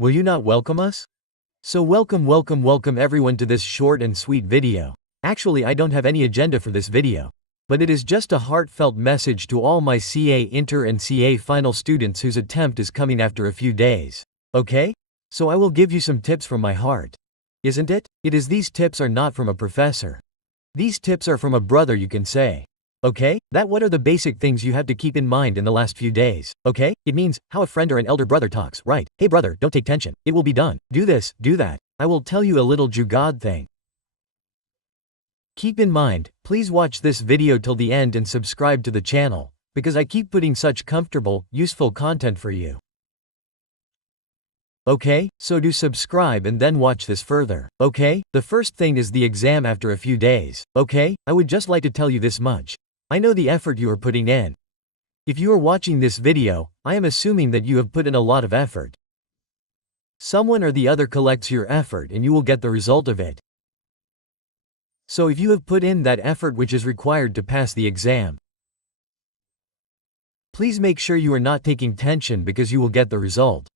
Will you not welcome us? So welcome everyone to this short and sweet video. Actually, I don't have any agenda for this video. But it is just a heartfelt message to all my CA Inter and CA Final students whose attempt is coming after a few days. Okay? So I will give you some tips from my heart. Isn't it? It is these tips are not from a professor. These tips are from a brother, you can say. Okay? What are the basic things you have to keep in mind in the last few days? Okay? It means how a friend or an elder brother talks, right? Hey brother, don't take tension. It will be done. Do this, do that. I will tell you a little jugad thing. Keep in mind, please watch this video till the end and subscribe to the channel, because I keep putting such comfortable, useful content for you. Okay, so do subscribe and then watch this further. Okay, the first thing is the exam after a few days. Okay, I would just like to tell you this much. I know the effort you are putting in. If you are watching this video, I am assuming that you have put in a lot of effort. Someone or the other collects your effort and you will get the result of it. So if you have put in that effort which is required to pass the exam, please make sure you are not taking tension because you will get the result.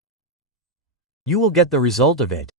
You will get the result of it.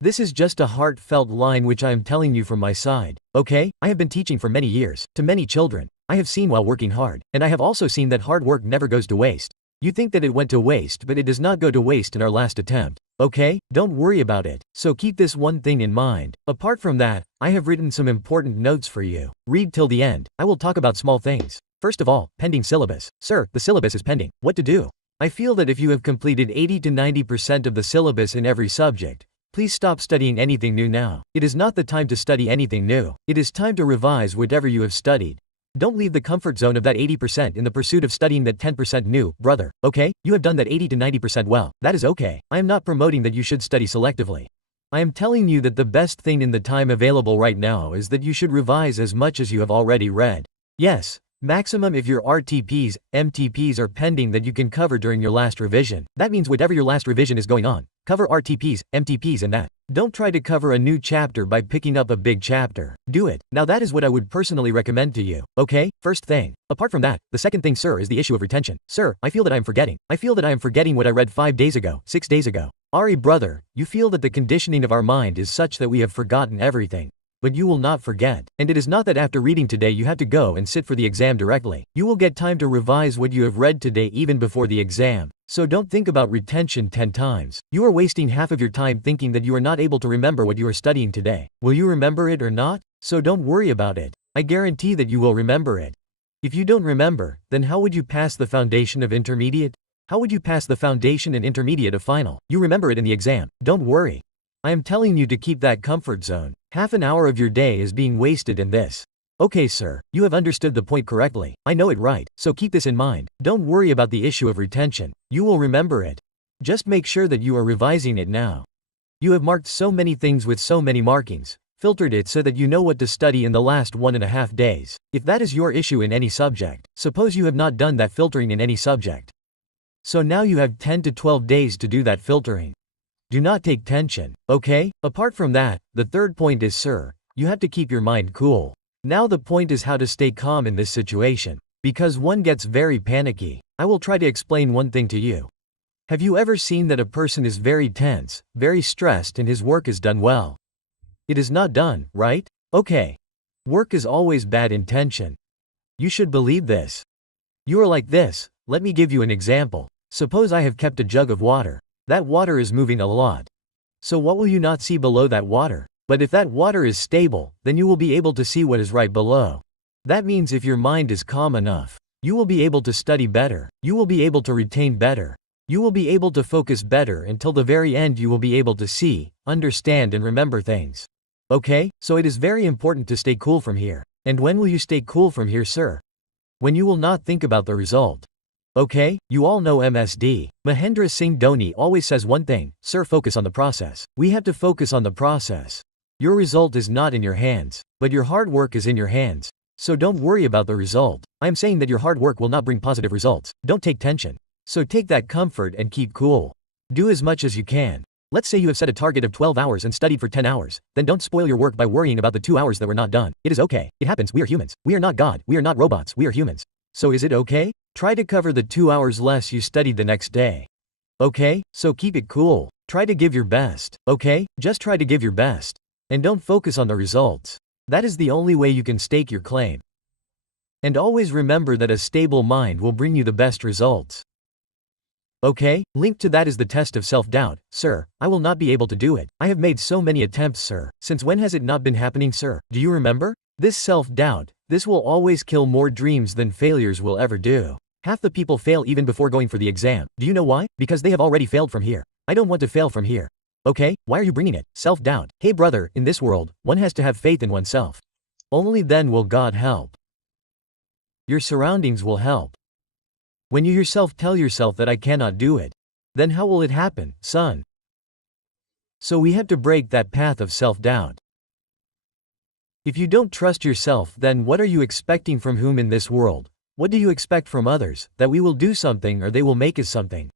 This is just a heartfelt line which I am telling you from my side. Okay, I have been teaching for many years, to many children. I have seen while working hard, and I have also seen that hard work never goes to waste. You think that it went to waste, but it does not go to waste in our last attempt. Okay, don't worry about it. So keep this one thing in mind. Apart from that, I have written some important notes for you. Read till the end. I will talk about small things. First of all, pending syllabus. Sir, the syllabus is pending. What to do? I feel that if you have completed 80 to 90% of the syllabus in every subject, please stop studying anything new now. It is not the time to study anything new. It is time to revise whatever you have studied. Don't leave the comfort zone of that 80% in the pursuit of studying that 10% new, brother. Okay, you have done that 80 to 90% well. That is okay. I am not promoting that you should study selectively. I am telling you that the best thing in the time available right now is that you should revise as much as you have already read. Yes. Maximum if your RTPs, MTPs are pending that you can cover during your last revision. That means whatever your last revision is going on, cover RTPs, MTPs and that. Don't try to cover a new chapter by picking up a big chapter. Do it. Now that is what I would personally recommend to you. Okay, first thing. Apart from that, the second thing, sir, is the issue of retention. Sir, I feel that I am forgetting. I feel that I am forgetting what I read 5 days ago, 6 days ago. Ari brother, you feel that the conditioning of our mind is such that we have forgotten everything. But you will not forget. And it is not that after reading today you have to go and sit for the exam directly. You will get time to revise what you have read today even before the exam. So don't think about retention 10 times. You are wasting half of your time thinking that you are not able to remember what you are studying today. Will you remember it or not? So don't worry about it. I guarantee that you will remember it. If you don't remember, then how would you pass the foundation of intermediate? How would you pass the foundation and intermediate of final? You remember it in the exam. Don't worry. I am telling you to keep that comfort zone. Half an hour of your day is being wasted in this. Okay sir, you have understood the point correctly. I know it right, so keep this in mind. Don't worry about the issue of retention. You will remember it. Just make sure that you are revising it now. You have marked so many things with so many markings, filtered it so that you know what to study in the last 1.5 days. If that is your issue in any subject, suppose you have not done that filtering in any subject. So now you have 10 to 12 days to do that filtering. Do not take tension, okay? Apart from that, the third point is, sir, you have to keep your mind cool. Now the point is how to stay calm in this situation. Because one gets very panicky. I will try to explain one thing to you. Have you ever seen that a person is very tense, very stressed and his work is done well? It is not done, right? Okay. Work is always bad in tension. You should believe this. You are like this. Let me give you an example. Suppose I have kept a jug of water. That water is moving a lot. So what will you not see below that water? But if that water is stable, then you will be able to see what is right below. That means if your mind is calm enough, you will be able to study better. You will be able to retain better. You will be able to focus better until the very end. You will be able to see, understand and remember things. Okay, so it is very important to stay cool from here. And when will you stay cool from here, sir? When you will not think about the result. Okay, you all know MSD. Mahendra Singh Dhoni always says one thing, sir, focus on the process. We have to focus on the process. Your result is not in your hands, but your hard work is in your hands. So don't worry about the result. I am saying that your hard work will not bring positive results. Don't take tension. So take that comfort and keep cool. Do as much as you can. Let's say you have set a target of 12 hours and studied for 10 hours. Then don't spoil your work by worrying about the 2 hours that were not done. It is okay. It happens. We are humans. We are not God. We are not robots. We are humans. So is it okay? Try to cover the 2 hours less you studied the next day. Okay? So keep it cool. Try to give your best. Okay? Just try to give your best. And don't focus on the results. That is the only way you can stake your claim. And always remember that a stable mind will bring you the best results. Okay? Linked to that is the test of self-doubt. Sir, I will not be able to do it. I have made so many attempts, sir. Since when has it not been happening, sir? Do you remember? This self-doubt, this will always kill more dreams than failures will ever do. Half the people fail even before going for the exam. Do you know why? Because they have already failed from here. I don't want to fail from here. Okay? Why are you bringing it? Self-doubt. Hey brother, in this world, one has to have faith in oneself. Only then will God help. Your surroundings will help. When you yourself tell yourself that I cannot do it, then how will it happen, son? So we have to break that path of self-doubt. If you don't trust yourself, then what are you expecting from whom in this world? What do you expect from others? That we will do something or they will make us something?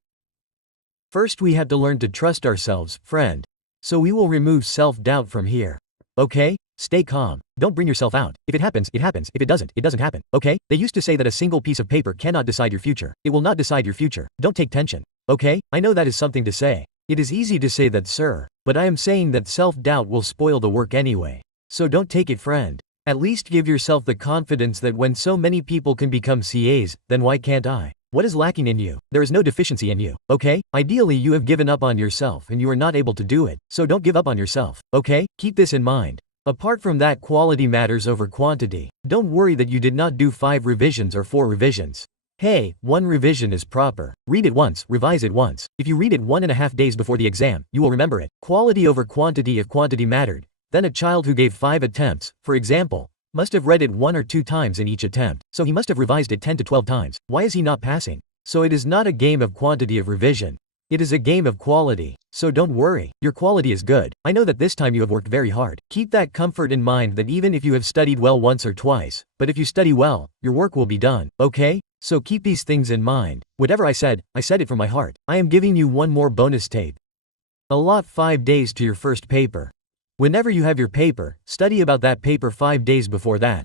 First we have to learn to trust ourselves, friend. So we will remove self-doubt from here. Okay? Stay calm. Don't bring yourself out. If it happens, it happens. If it doesn't happen. Okay? They used to say that a single piece of paper cannot decide your future. It will not decide your future. Don't take tension. Okay? I know that is something to say. It is easy to say that, sir. But I am saying that self-doubt will spoil the work anyway. So don't take it, friend. At least give yourself the confidence that when so many people can become CAs, then why can't I? What is lacking in you? There is no deficiency in you. Okay? Ideally you have given up on yourself and you are not able to do it. So don't give up on yourself. Okay? Keep this in mind. Apart from that, quality matters over quantity. Don't worry that you did not do 5 revisions or 4 revisions. Hey, 1 revision is proper. Read it once, revise it once. If you read it 1.5 days before the exam, you will remember it. Quality over quantity. If quantity mattered, then a child who gave 5 attempts, for example, must have read it 1 or 2 times in each attempt, so he must have revised it 10 to 12 times. Why is he not passing? So it is not a game of quantity of revision. It is a game of quality. So don't worry, your quality is good. I know that this time you have worked very hard. Keep that comfort in mind that even if you have studied well once or twice, but if you study well, your work will be done, okay? So keep these things in mind. Whatever I said it from my heart. I am giving you one more bonus tape. Allot 5 days to your first paper. Whenever you have your paper, study about that paper 5 days before that.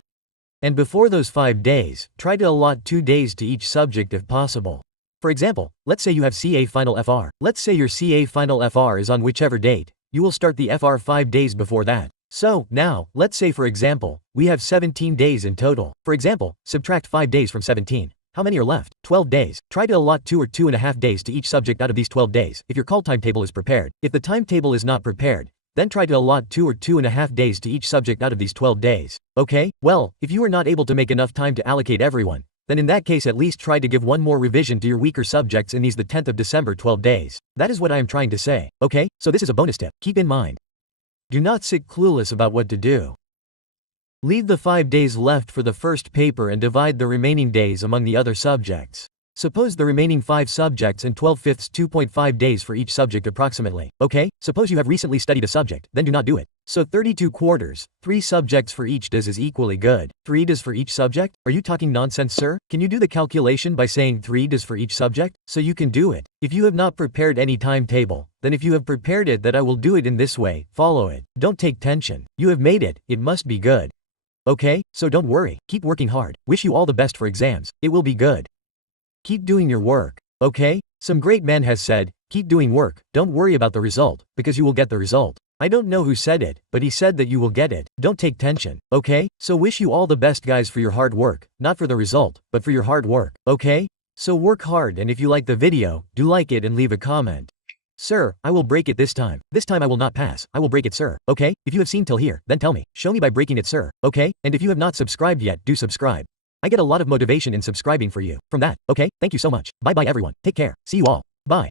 And before those 5 days, try to allot 2 days to each subject if possible. For example, let's say you have CA Final FR. Let's say your CA Final FR is on whichever date. You will start the FR 5 days before that. So, now, let's say for example, we have 17 days in total. For example, subtract 5 days from 17. How many are left? 12 days. Try to allot 2 or 2.5 days to each subject out of these 12 days, if your call timetable is prepared. If the timetable is not prepared, then try to allot 2 or 2.5 days to each subject out of these 12 days. Okay? Well, if you are not able to make enough time to allocate everyone, then in that case at least try to give one more revision to your weaker subjects in these the 10th of December 12 days. That is what I am trying to say. Okay? So this is a bonus tip. Keep in mind. Do not sit clueless about what to do. Leave the 5 days left for the first paper and divide the remaining days among the other subjects. Suppose the remaining 5 subjects and 12/5 2.5 days for each subject approximately. Okay? Suppose you have recently studied a subject, then do not do it. So 32 quarters, 3 subjects for each days is equally good. 3 days for each subject? Are you talking nonsense, sir? Can you do the calculation by saying 3 days for each subject? So you can do it. If you have not prepared any timetable, then if you have prepared it that I will do it in this way, follow it. Don't take tension. You have made it, it must be good. Okay? So don't worry, keep working hard. Wish you all the best for exams. It will be good. Keep doing your work. Okay? Some great man has said, keep doing work, don't worry about the result, because you will get the result. I don't know who said it, but he said that you will get it. Don't take tension. Okay? So wish you all the best guys for your hard work, not for the result, but for your hard work. Okay? So work hard, and if you like the video, do like it and leave a comment. Sir, I will break it this time. This time I will not pass. I will break it, sir. Okay? If you have seen till here, then tell me. Show me by breaking it, sir. Okay? And if you have not subscribed yet, do subscribe. I get a lot of motivation in subscribing for you. From that, okay? Thank you so much. Bye bye everyone. Take care. See you all. Bye.